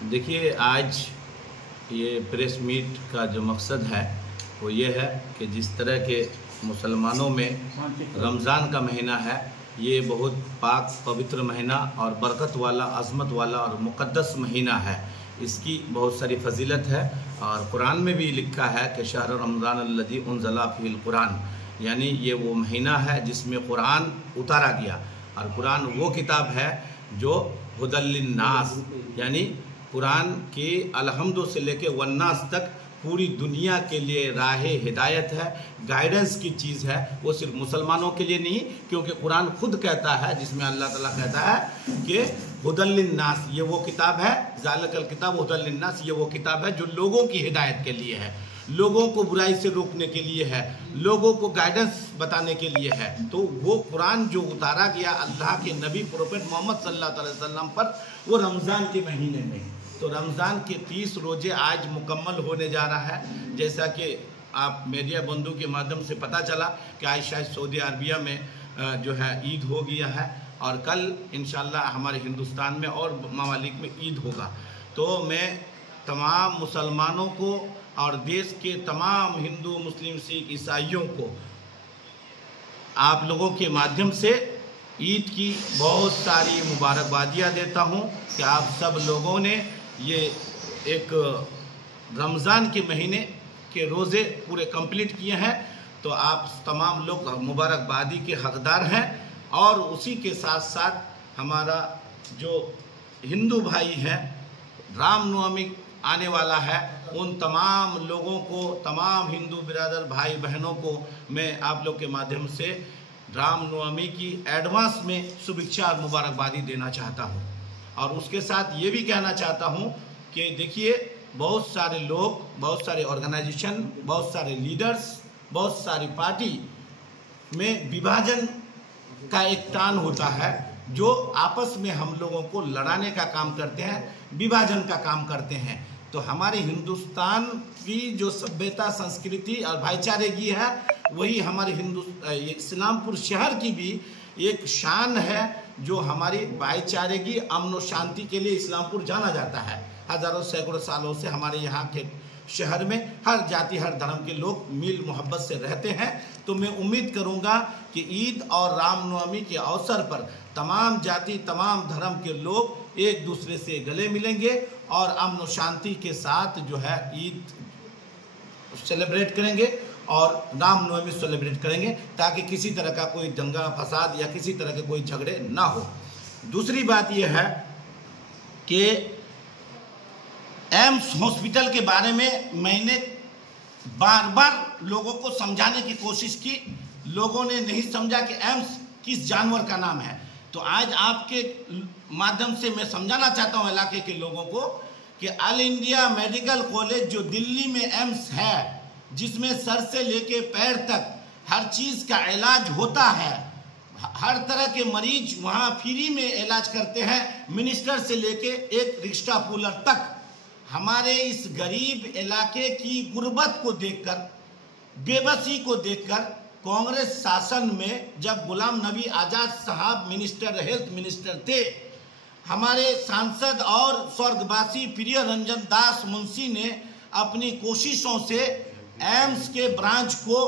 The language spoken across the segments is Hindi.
देखिए, आज ये प्रेस मीट का जो मकसद है वो ये है कि जिस तरह के मुसलमानों में रमज़ान का महीना है, ये बहुत पाक पवित्र महीना और बरकत वाला, अज़मत वाला और मुक़द्दस महीना है। इसकी बहुत सारी फजीलत है और कुरान में भी लिखा है कि शहर रमज़ान अल्लज़ी उन्ज़ला फ़ीहिल कुरान, यानी ये वो महीना है जिसमें कुरान उतारा गया। और कुरान वो किताब है जो हुदल लिन्नास, यानी कुरान की अलहम्दु से लेके वन्नास तक पूरी दुनिया के लिए राह हिदायत है, गाइडेंस की चीज़ है। वो सिर्फ मुसलमानों के लिए नहीं, क्योंकि कुरान खुद कहता है, जिसमें अल्लाह ताला कहता है कि हुदल लिन्नास, ये वो किताब है, ज़ालिकल किताब हुदल लिन्नास, ये वो किताब है जो लोगों की हिदायत के लिए है, लोगों को बुराई से रोकने के लिए है, लोगों को गाइडेंस बताने के लिए है। तो वो कुरान जो उतारा गया अल्लाह के नबी प्रोफेट मोहम्मद सल्लल्लाहु अलैहि वसल्लम पर, वो रमज़ान के महीने में। तो रमज़ान के 30 रोज़े आज मुकम्मल होने जा रहा है। जैसा कि आप मीडिया बंधु के माध्यम से पता चला कि आज शायद सऊदी अरबिया में जो है ईद हो गया है और कल इंशाल्लाह हमारे हिंदुस्तान में और ममालिक में ईद होगा। तो मैं तमाम मुसलमानों को और देश के तमाम हिंदू, मुस्लिम, सिख, ईसाइयों को आप लोगों के माध्यम से ईद की बहुत सारी मुबारकबादियाँ देता हूँ कि आप सब लोगों ने ये एक रमज़ान के महीने के रोज़े पूरे कंप्लीट किए हैं। तो आप तमाम लोग मुबारकबादी के हकदार हैं। और उसी के साथ साथ हमारा जो हिंदू भाई हैं, रामनवमी आने वाला है, उन तमाम लोगों को, तमाम हिंदू बिरादर भाई बहनों को मैं आप लोग के माध्यम से रामनवमी की एडवांस में शुभेच्छा और मुबारकबादी देना चाहता हूँ। और उसके साथ ये भी कहना चाहता हूँ कि देखिए, बहुत सारे लोग, बहुत सारे ऑर्गेनाइजेशन, बहुत सारे लीडर्स, बहुत सारी पार्टी में विभाजन का एक टान होता है, जो आपस में हम लोगों को लड़ाने का काम करते हैं, विभाजन का काम करते हैं। तो हमारे हिंदुस्तान की जो सभ्यता, संस्कृति और भाईचारे की है, वही हमारे इस्लामपुर शहर की भी एक शान है, जो हमारी भाईचारे की, अमन और शांति के लिए इस्लामपुर जाना जाता है। हज़ारों सैकड़ों सालों से हमारे यहाँ के शहर में हर जाति, हर धर्म के लोग मिल मोहब्बत से रहते हैं। तो मैं उम्मीद करूँगा कि ईद और रामनवमी के अवसर पर तमाम जाति, तमाम धर्म के लोग एक दूसरे से गले मिलेंगे और अमन और शांति के साथ जो है ईद सेलिब्रेट करेंगे और रामनवमी सेलिब्रेट करेंगे, ताकि किसी तरह का कोई दंगा फसाद या किसी तरह के कोई झगड़े ना हो। दूसरी बात यह है कि एम्स हॉस्पिटल के बारे में मैंने बार बार लोगों को समझाने की कोशिश की, लोगों ने नहीं समझा कि एम्स किस जानवर का नाम है। तो आज आपके माध्यम से मैं समझाना चाहता हूँ इलाके के लोगों को कि ऑल इंडिया मेडिकल कॉलेज जो दिल्ली में एम्स है, जिसमें सर से लेके पैर तक हर चीज़ का इलाज होता है, हर तरह के मरीज वहाँ फ्री में इलाज करते हैं, मिनिस्टर से लेके एक रिक्शा पुलर तक। हमारे इस गरीब इलाके की गुर्बत को देखकर, बेबसी को देखकर, कांग्रेस शासन में जब गुलाम नबी आज़ाद साहब हेल्थ मिनिस्टर थे, हमारे सांसद और स्वर्गवासी प्रिय रंजन दास मुंशी ने अपनी कोशिशों से एम्स के ब्रांच को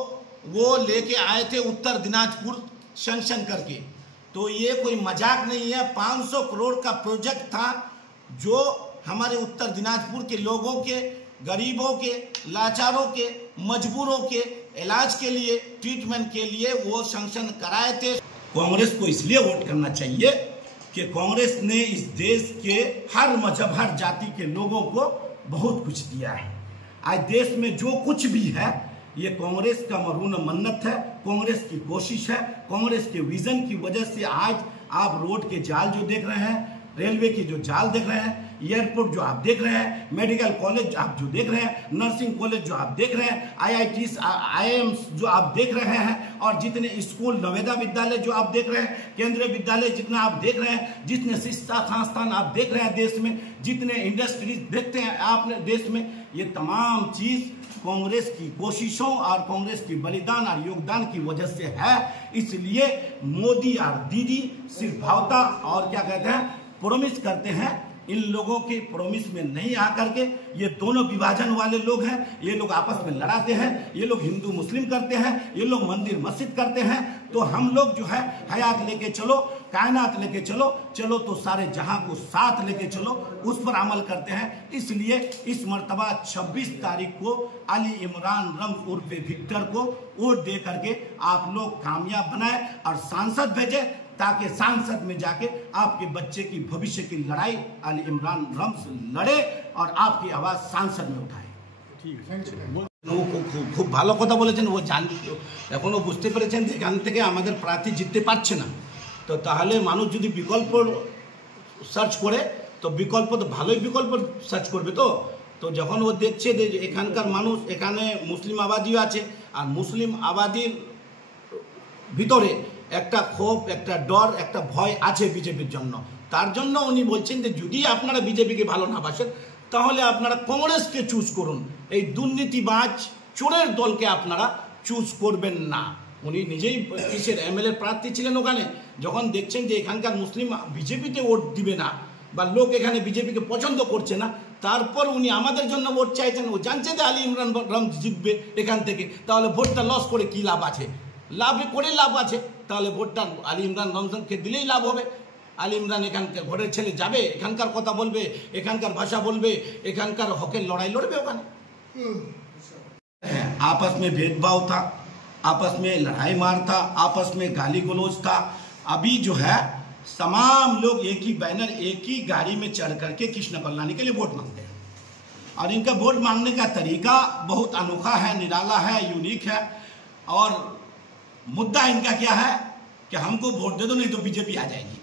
वो लेके आए थे उत्तर दिनाजपुर सैंक्शन करके। तो ये कोई मजाक नहीं है, 500 करोड़ का प्रोजेक्ट था जो हमारे उत्तर दिनाजपुर के लोगों के, गरीबों के, लाचारों के, मजबूरों के इलाज के लिए, ट्रीटमेंट के लिए वो सैंक्शन कराए थे। कांग्रेस को इसलिए वोट करना चाहिए कि कांग्रेस ने इस देश के हर मजहब, हर जाति के लोगों को बहुत कुछ दिया है। आज देश में जो कुछ भी है, ये कांग्रेस का मरून मन्नत है, कांग्रेस की कोशिश है, कांग्रेस के विजन की वजह से आज आप रोड के जाल जो देख रहे हैं, रेलवे की जो जाल देख रहे हैं, एयरपोर्ट जो आप देख रहे हैं, मेडिकल कॉलेज आप जो देख रहे हैं, नर्सिंग कॉलेज जो आप देख रहे हैं, IITs, IIMs जो आप देख रहे हैं, और जितने स्कूल, नवोदय विद्यालय जो आप देख रहे हैं, केंद्रीय विद्यालय जितना आप देख रहे हैं, जितने शिक्षा संस्थान आप देख रहे हैं देश में, जितने इंडस्ट्रीज देखते हैं आपने देश में, ये तमाम चीज़ कांग्रेस की कोशिशों और कांग्रेस की बलिदान और योगदान की वजह से है। इसलिए मोदी और दीदी सिर्फ भावता और क्या कहते हैं, प्रॉमिस करते हैं, इन लोगों के प्रॉमिस में नहीं आकर के ये दोनों विभाजन वाले लोग हैं, ये लोग आपस में लड़ाते हैं, ये लोग हिंदू मुस्लिम करते हैं, ये लोग मंदिर मस्जिद करते हैं। तो हम लोग जो है हयात लेके चलो, कायनात लेके चलो, चलो तो सारे जहां को साथ लेके चलो, उस पर अमल करते हैं। इसलिए इस मर्तबा 26 तारीख को अली इमरान रम्ज उर्फ विक्टर को वोट दे करके आप लोग कामयाब बनाए और सांसद भेजे, ताकि सांसद में जाके आपके बच्चे की भविष्य की लड़ाई अली इमरान रम्ज लड़े और आपकी आवाज सांसद में उठाए। খুব ভালো কথা বলেছেন, ও এখনো বুঝতে পেরেছেন যে এখান থেকে আমাদের প্রার্থী জিততে পারছে না। তো তাহলে মানুষ যদি বিকল্প সার্চ করে, তো বিকল্প তো ভালোই বিকল্প সার্চ করবে। তো যখন ও দেখছে যে এখানকার মানুষ, এখানে মুসলিম আবাদিও আছে, আর মুসলিম আবাদির ভিতরে একটা ক্ষোভ, একটা ডর, একটা ভয় আছে বিজেপির জন্য। তার জন্য উনি বলছেন যে যদি আপনারা বিজেপিকে ভালো না বাসেন, তাহলে আপনারা কংগ্রেসকে চুজ করুন, এই দুর্নীতিবাজ চোরের দলকে আপনারা চুজ করবেন না। উনি নিজেই কিসের এমএলএ প্রার্থী ছিলেন ওখানে, যখন দেখছেন যে এখানকার মুসলিম বিজেপিতে ভোট দিবে না বা লোক এখানে বিজেপিকে পছন্দ করছে না, তারপর উনি আমাদের জন্য ভোট চাইছেন। ও জানছে যে আলী ইমরান রমজ জিতবে এখান থেকে, তাহলে ভোটটা লস করে কি লাভ আছে? লাভে করে লাভ আছে, তাহলে ভোটটা আলী ইমরান রমজানকে দিলেই লাভ হবে। আলী ইমরান এখানকার ঘরের ছেলে যাবে, এখানকার কথা বলবে, এখানকার ভাষা বলবে, এখানকার হকের लड़ाई लड़বে ওখানে। आपस में भेदभाव था, आपस में लड़ाई मार था, आपस में गाली गलौज था। अभी जो है तमाम लोग एक ही बैनर, एक ही गाड़ी में चढ़ करके कृष्ण कल्याणी के लिए वोट मांगते हैं। और इनका वोट मांगने का तरीका बहुत अनोखा है, निराला है, यूनिक है। और मुद्दा इनका क्या है कि हमको वोट दे दो, नहीं तो बीजेपी आ जाएगी।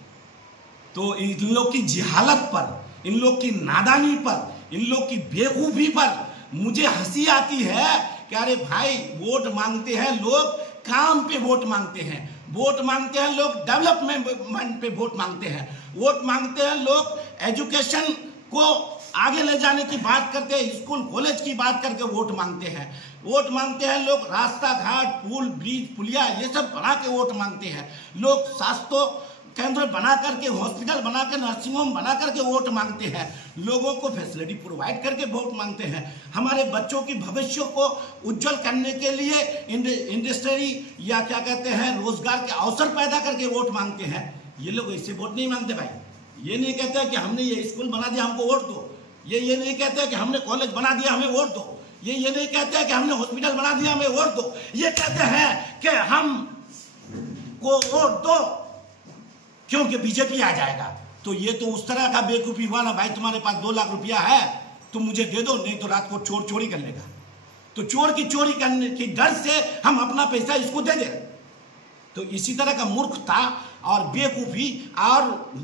तो इन लोग की जिहालत पर, इन लोग की नादानी पर, इन लोग की बेवकूफ़ी पर मुझे हंसी आती है कि अरे भाई, वोट मांगते हैं लोग, काम पे वोट मांगते हैं, वोट मांगते हैं लोग, डेवलपमेंट पे वोट मांगते हैं, वोट मांगते हैं लोग, एजुकेशन को आगे ले जाने की बात करके, स्कूल कॉलेज की बात करके वोट मांगते हैं, वोट मांगते हैं लोग, रास्ता घाट, पुल, ब्रिज, पुलिया ये सब बना के वोट मांगते हैं लोग, स्वास्थ्य केंद्र बना करके, हॉस्पिटल बना के, नर्सिंग होम बना करके वोट मांगते हैं, लोगों को फैसिलिटी प्रोवाइड करके वोट मांगते हैं, हमारे बच्चों की भविष्य को उज्जवल करने के लिए इंडस्ट्री या क्या कहते हैं रोजगार के अवसर पैदा करके वोट मांगते हैं। ये लोग ऐसे वोट नहीं मांगते भाई। ये नहीं कहते कि हमने ये स्कूल बना दिया हमको वोट दो, ये नहीं कहते कि हमने कॉलेज बना दिया हमें वोट दो, ये नहीं कहते कि हमने हॉस्पिटल बना दिया हमें वोट दो। ये कहते हैं कि हम को वोट दो क्योंकि बीजेपी आ जाएगा। तो ये तो उस तरह का बेवकूफ़ी हुआ ना भाई, तुम्हारे पास 2 लाख रुपया है, तुम मुझे दे दो, नहीं तो रात को चोर चोरी कर लेगा। तो चोर की चोरी करने की डर से हम अपना पैसा इसको दे दे। तो इसी तरह का मूर्खता और बेवकूफ़ी और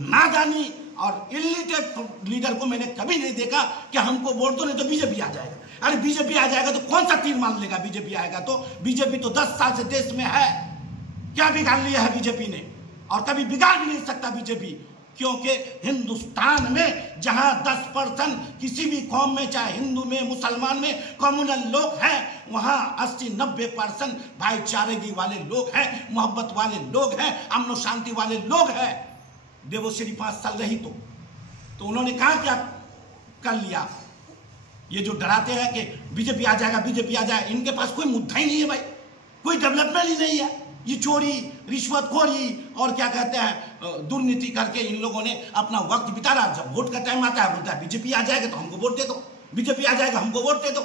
नादानी और इलिटरेट लीडर को मैंने कभी नहीं देखा कि हमको वोट दो, नहीं तो बीजेपी आ जाएगा। अरे बीजेपी आ जाएगा तो कौन सा तीर मान लेगा? बीजेपी आएगा तो बीजेपी तो 10 साल से देश में है, क्या बिगाड़ लिया है बीजेपी ने? और कभी बिगाड़ भी नहीं सकता बीजेपी, क्योंकि हिंदुस्तान में जहां 10% किसी भी कौम में, चाहे हिंदू में, मुसलमान में कम्युनल लोग हैं, वहां 80-90% भाईचारे वाले लोग हैं, मोहब्बत वाले लोग हैं, अमन शांति वाले लोग हैं। देवोश्री 5 साल रही तो उन्होंने कहा क्या कर लिया? ये जो डराते हैं कि बीजेपी आ जाएगा, बीजेपी आ जाएगा, इनके पास कोई मुद्दा ही नहीं है भाई, कोई डेवलपमेंट ही नहीं है। ये चोरी, रिश्वतखोरी और क्या कहते हैं दुर्नीति करके इन लोगों ने अपना वक्त बिता रहा। जब वोट का टाइम आता है बोलता है बीजेपी आ जाएगा तो हमको वोट दे दो, बीजेपी आ जाएगा हमको वोट दे दो।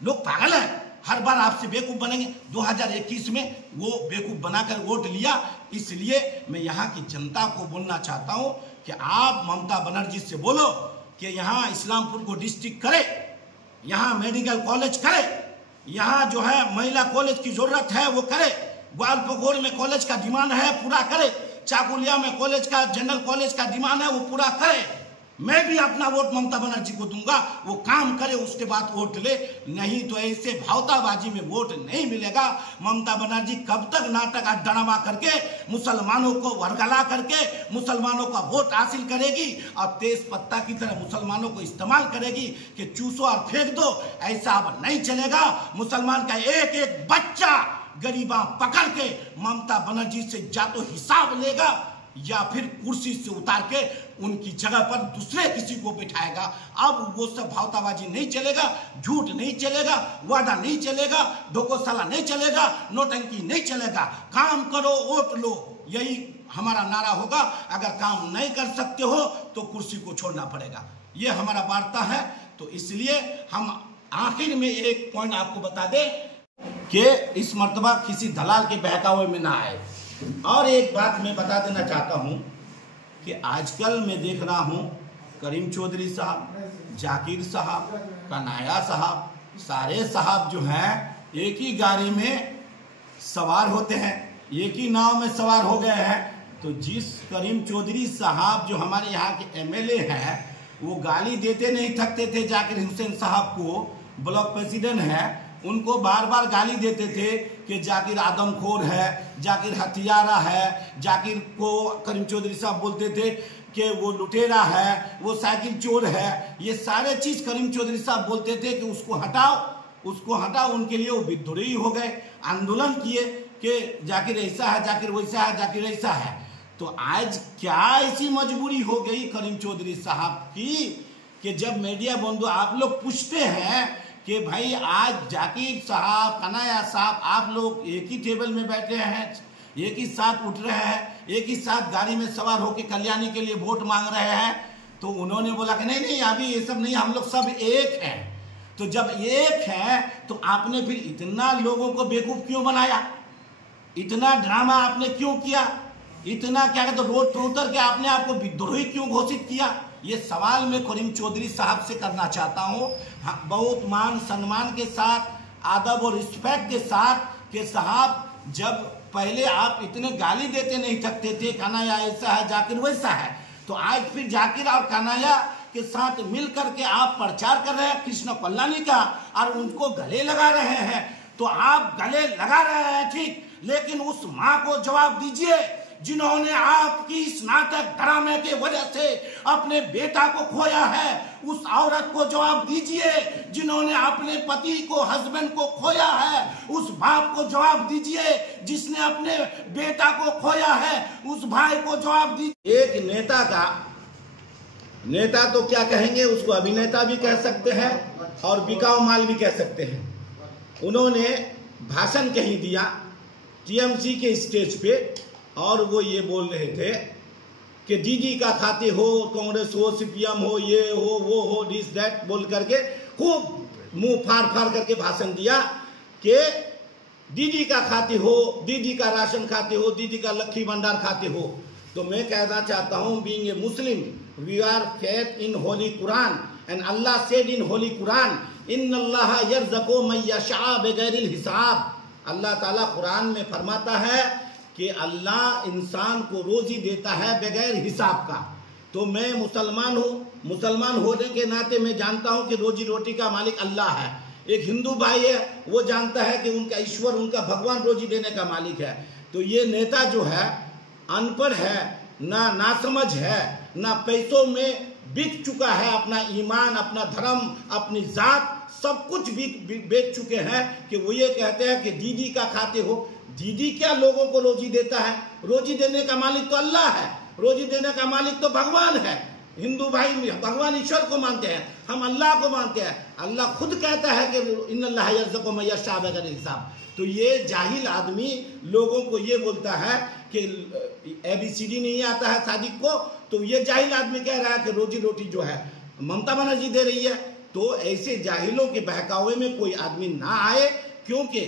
लोग पागल हैं, हर बार आपसे बेवकूफ़ बनेंगे। 2021 में वो बेवकूफ़ बनाकर वोट लिया। इसलिए मैं यहाँ की जनता को बोलना चाहता हूँ कि आप ममता बनर्जी से बोलो कि यहाँ इस्लामपुर को डिस्ट्रिक्ट करे, यहाँ मेडिकल कॉलेज करे, यहाँ जो है महिला कॉलेज की ज़रूरत है वो करे, ग्वालपगोर में कॉलेज का डिमांड है पूरा करे, चाकुलिया में कॉलेज का, जनरल कॉलेज का डिमांड है वो पूरा करे। मैं भी अपना वोट ममता बनर्जी को दूंगा, वो काम करे उसके बाद वोट ले, नहीं तो ऐसे भावताबाजी में वोट नहीं मिलेगा। ममता बनर्जी कब तक नाटक और ड्रामा करके मुसलमानों को वर्गला करके मुसलमानों का वोट हासिल करेगी और तेज पत्ता की तरह मुसलमानों को इस्तेमाल करेगी कि चूसो और फेंक दो। ऐसा अब नहीं चलेगा। मुसलमान का एक एक बच्चा गरीबा पकड़ के ममता बनर्जी से या तो हिसाब लेगा या फिर कुर्सी से उतार के उनकी जगह पर दूसरे किसी को बिठाएगा। अब वो सब भावताबाजी नहीं चलेगा, झूठ नहीं चलेगा, वादा नहीं चलेगा, ढोकोसला नहीं चलेगा, नोटंकी नहीं चलेगा। काम करो, वोट लो, यही हमारा नारा होगा। अगर काम नहीं कर सकते हो तो कुर्सी को छोड़ना पड़ेगा, ये हमारा वार्ता है। तो इसलिए हम आखिर में एक पॉइंट आपको बता दें कि इस मर्तबा किसी दलाल के बहकावे में ना आए। और एक बात मैं बता देना चाहता हूं कि आजकल मैं देख रहा हूं करीम चौधरी साहब, जाकिर साहब, कन्हैया साहब, सारे साहब जो हैं एक ही गाड़ी में सवार होते हैं, एक ही नाव में सवार हो गए हैं। तो जिस करीम चौधरी साहब जो हमारे यहाँ के एमएलए हैं, वो गाली देते नहीं थकते थे जाकिर हुसैन साहब को, ब्लॉक प्रेसिडेंट है, उनको बार बार गाली देते थे कि जाकिर आदमखोर है, जाकिर हथियारा है, जाकिर को करीम चौधरी साहब बोलते थे कि वो लुटेरा है, वो साइकिल चोर है। ये सारे चीज करीम चौधरी साहब बोलते थे कि उसको हटाओ, उसको हटाओ। उनके लिए वो विद्रोही हो गए, आंदोलन किए कि जाकिर ऐसा है, जाकिर वैसा है, जाकिर ऐसा है। तो आज क्या ऐसी मजबूरी हो गई करीम चौधरी साहब की कि जब मीडिया बंधु आप लोग पूछते हैं कि भाई आज जाकिर साहब, कन्हैया साहब, आप लोग एक ही टेबल में बैठे हैं, एक ही साथ उठ रहे हैं, एक ही साथ गाड़ी में सवार होकर कल्याणी के लिए वोट मांग रहे हैं, तो उन्होंने बोला कि नहीं नहीं अभी ये सब नहीं, हम लोग सब एक हैं। तो जब एक है तो आपने फिर इतना लोगों को बेवकूफ क्यों बनाया, इतना ड्रामा आपने क्यों किया, इतना क्या कहते रोड पर उतर के आपने आपको विद्रोही क्यों घोषित किया? ये सवाल मैं करीम चौधरी साहब से करना चाहता हूँ, बहुत मान सम्मान के साथ, आदब और रिस्पेक्ट के साथ कि साहब जब पहले आप इतने गाली देते नहीं थकते थे, कन्हैया ऐसा है, जाकिर वैसा है, तो आज फिर जाकिर और कन्हैया के साथ मिल करके आप प्रचार कर रहे हैं कृष्ण कल्याणी का और उनको गले लगा रहे हैं। तो आप गले लगा रहे हैं ठीक, लेकिन उस माँ को जवाब दीजिए जिन्होंने आपकी इस नाटक ड्रामे के वजह से अपने बेटा को खोया है। उस औरत को जवाब दीजिए जिन्होंने अपने पति को, हस्बैंड को खोया है। उस बाप को जवाब दीजिए जिसने अपने बेटा को खोया है। उस भाई को जवाब दीजिए। एक नेता का, नेता तो क्या कहेंगे, उसको अभिनेता भी कह सकते हैं और बिकाऊ माल भी कह सकते हैं। उन्होंने भाषण कहीं दिया टीएमसी के स्टेज पे और वो ये बोल रहे थे कि दीदी का खाते हो, कांग्रेस हो, सीपीएम हो, ये हो, वो हो, दिस दैट बोल करके खूब मुंह फाड़ फाड़ करके भाषण दिया कि दीदी का खाते हो, दीदी का राशन खाते हो, दीदी का लक्ष्मी भंडार खाते हो। तो मैं कहना चाहता हूँ, being a Muslim, we are faith in holy Quran and Allah said in holy Quran, इन्नल्लाह यर्ज़क़ु मन यशा बिगैरिल हिसाब। अल्लाह ताला कुरान में फरमाता है कि अल्लाह इंसान को रोजी देता है बगैर हिसाब का। तो मैं मुसलमान हूँ, मुसलमान होने के नाते मैं जानता हूँ कि रोजी रोटी का मालिक अल्लाह है। एक हिंदू भाई है, वो जानता है कि उनका ईश्वर, उनका भगवान रोजी देने का मालिक है। तो ये नेता जो है अनपढ़ है, ना नासमझ है, ना पैसों में बिक चुका है, अपना ईमान, अपना धर्म, अपनी जात सब कुछ बेच चुके हैं कि वो ये कहते हैं कि दीदी का खाते हो। दीदी क्या लोगों को रोजी देता है? रोजी देने का मालिक तो अल्लाह है, रोजी देने का मालिक तो भगवान है। हिंदू भाई भगवान ईश्वर को मानते हैं, हम अल्लाह को मानते हैं। अल्लाह खुद कहता है कि इन्नल्लाह यर्ज़क़ु मन यशा बिगैर हिसाब। तो ये जाहिल आदमी लोगों को ये बोलता है कि ABCD नहीं आता है सादिक को, तो ये जाहिल आदमी कह रहा है कि रोजी रोटी जो है ममता बनर्जी दे रही है। तो ऐसे जाहिलों के बहकावे में कोई आदमी ना आए, क्योंकि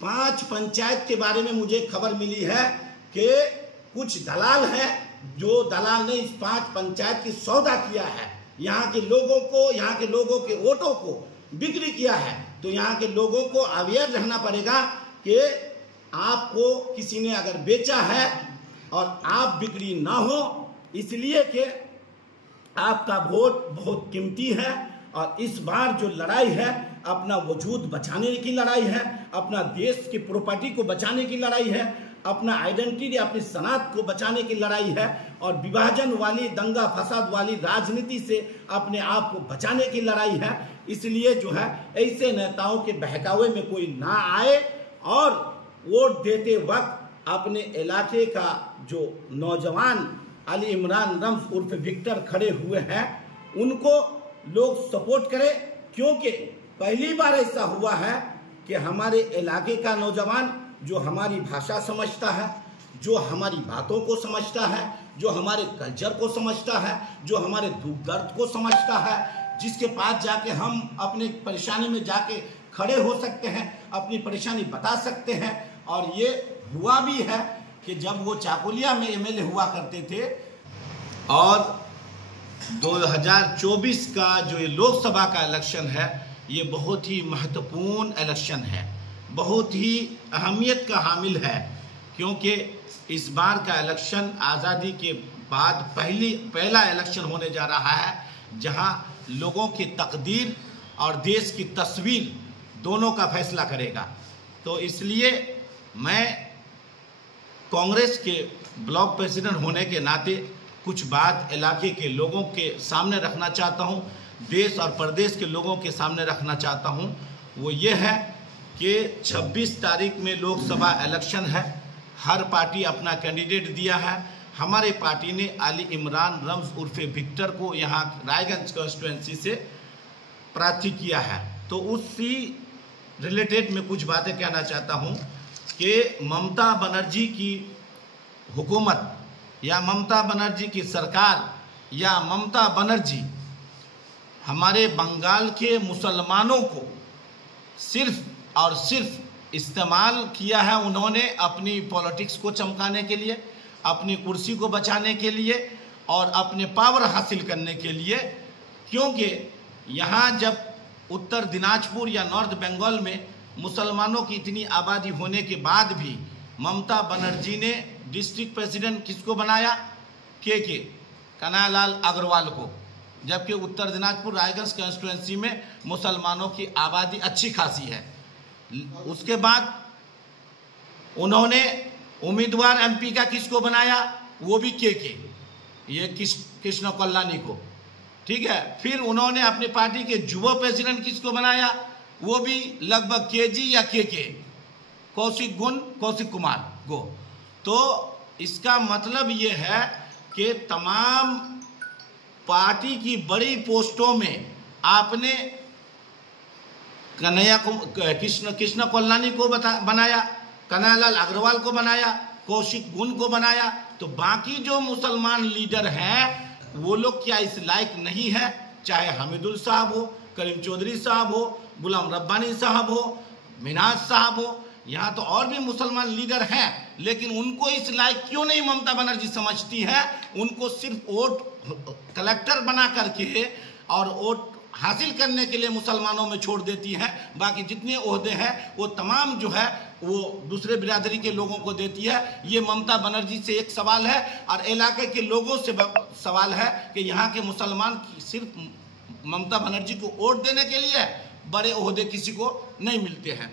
5 पंचायत के बारे में मुझे खबर मिली है कि कुछ दलाल हैं, जो दलाल ने इस 5 पंचायत की सौदा किया है, यहाँ के लोगों को, यहाँ के लोगों के वोटों को बिक्री किया है। तो यहाँ के लोगों को अवेयर रहना पड़ेगा कि आपको किसी ने अगर बेचा है और आप बिक्री ना हो, इसलिए कि आपका वोट बहुत कीमती है। और इस बार जो लड़ाई है अपना वजूद बचाने की लड़ाई है, अपना देश की प्रॉपर्टी को बचाने की लड़ाई है, अपना आइडेंटिटी, अपनी सनात को बचाने की लड़ाई है, और विभाजन वाली, दंगा फसाद वाली राजनीति से अपने आप को बचाने की लड़ाई है। इसलिए जो है ऐसे नेताओं के बहकावे में कोई ना आए और वोट देते वक्त अपने इलाके का जो नौजवान अली इमरान रम्ज उर्फ विक्टर खड़े हुए हैं, उनको लोग सपोर्ट करें, क्योंकि पहली बार ऐसा हुआ है कि हमारे इलाके का नौजवान जो हमारी भाषा समझता है, जो हमारी बातों को समझता है, जो हमारे कल्चर को समझता है, जो हमारे दुख दर्द को समझता है, जिसके पास जाके हम अपनी परेशानी में जाके खड़े हो सकते हैं, अपनी परेशानी बता सकते हैं। और ये हुआ भी है कि जब वो चाकुलिया में एमएलए हुआ करते थे और 2024 का जो ये लोकसभा का इलेक्शन है, ये बहुत ही महत्वपूर्ण इलेक्शन है, बहुत ही अहमियत का हामिल है, क्योंकि इस बार का इलेक्शन आज़ादी के बाद पहला इलेक्शन होने जा रहा है, जहां लोगों की तकदीर और देश की तस्वीर दोनों का फैसला करेगा। तो इसलिए मैं कांग्रेस के ब्लॉक प्रेसिडेंट होने के नाते कुछ बात इलाके के लोगों के सामने रखना चाहता हूं, देश और प्रदेश के लोगों के सामने रखना चाहता हूं। वो ये है कि 26 तारीख में लोकसभा इलेक्शन है, हर पार्टी अपना कैंडिडेट दिया है। हमारे पार्टी ने अली इमरान रम्ज उर्फे विक्टर को यहाँ रायगंज कॉन्स्टिट्यूएंसी से प्रार्थी किया है। तो उसी रिलेटेड में कुछ बातें कहना चाहता हूँ कि ममता बनर्जी की हुकूमत या ममता बनर्जी की सरकार या ममता बनर्जी हमारे बंगाल के मुसलमानों को सिर्फ और सिर्फ इस्तेमाल किया है उन्होंने अपनी पॉलिटिक्स को चमकाने के लिए, अपनी कुर्सी को बचाने के लिए और अपने पावर हासिल करने के लिए। क्योंकि यहाँ जब उत्तर दिनाजपुर या नॉर्थ बंगाल में मुसलमानों की इतनी आबादी होने के बाद भी ममता बनर्जी ने डिस्ट्रिक्ट प्रेसिडेंट किसको बनाया? के कन्हैयालाल अग्रवाल को, जबकि उत्तर दिनाजपुर रायगंज कॉन्स्टिट्यूएंसी में मुसलमानों की आबादी अच्छी खासी है। उसके बाद उन्होंने उम्मीदवार एमपी का किसको बनाया? वो भी के ये कृष्ण कल्याणी को, ठीक है। फिर उन्होंने अपनी पार्टी के युवा प्रेसिडेंट किसको बनाया? वो भी लगभग केजी या के कौशिक कुमार को। तो इसका मतलब ये है कि तमाम पार्टी की बड़ी पोस्टों में आपने कृष्ण कल्याणी को बनाया, कन्हैयालाल अग्रवाल को बनाया, कौशिक गुन को बनाया। तो बाकी जो मुसलमान लीडर हैं वो लोग क्या इस लायक नहीं है? चाहे हमीदुल साहब हो, करीम चौधरी साहब हो, गुलाम रब्बानी साहब हो, मिनाज साहब हो, यहाँ तो और भी मुसलमान लीडर हैं, लेकिन उनको इस लायक क्यों नहीं ममता बनर्जी समझती है? उनको सिर्फ वोट कलेक्टर बना करके और वोट हासिल करने के लिए मुसलमानों में छोड़ देती हैं। बाकी जितने ओहदे हैं वो तमाम जो है वो दूसरे बिरादरी के लोगों को देती है। ये ममता बनर्जी से एक सवाल है और इलाके के लोगों से सवाल है कि यहाँ के मुसलमान सिर्फ ममता बनर्जी को वोट देने के लिए बड़े ओहदे किसी को नहीं मिलते हैं।